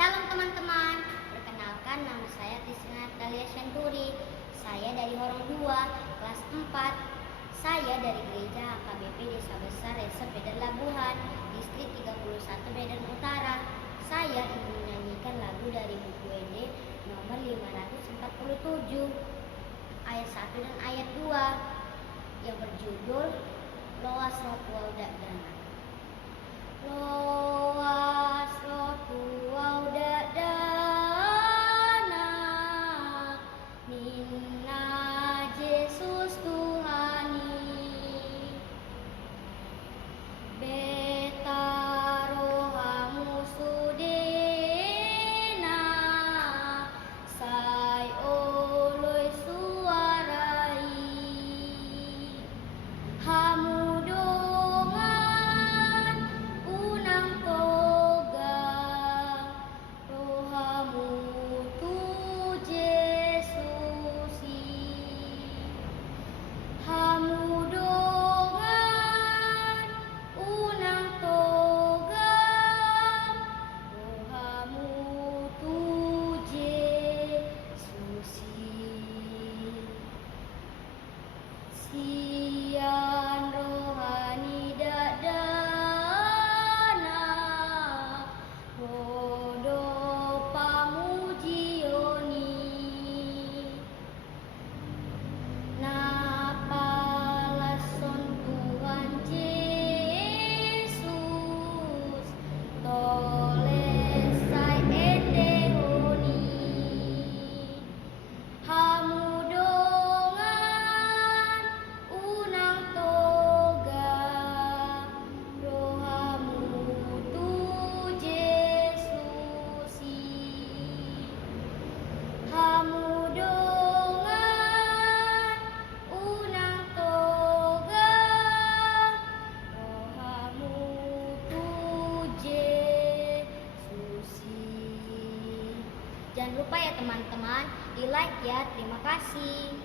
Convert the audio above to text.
Shalom teman-teman, perkenalkan nama saya Tisna Natalia Shanturi. Saya dari Horong 2, kelas 4. Saya dari Gereja HKBP Desa Besar Resep Medan Labuhan, Distrik 31 Medan Utara. Saya ingin menyanyikan lagu dari buku ED nomor 547, ayat 1 dan ayat 2 yang berjudul Loas Roh Tuau Dadana. Loas Roh Tuau Dadana, Minna Yesus Tuhani, Beta rohamu sudena, Sai oloi suarai, Hamu dongan unang toga, rohamu tu Yesusi, Hamu dongan unang toga, rohamu tu Yesusi. Sian rohani dadana, rodo pamujioni, napalason Tuhan Yesus, tolesai endehoni, hamu dongan unang toga, rohamu tu Yesusi, hamu dongan unang toga, rohamu tu Yesusi. Jangan lupa ya teman-teman, di like ya. Terima kasih.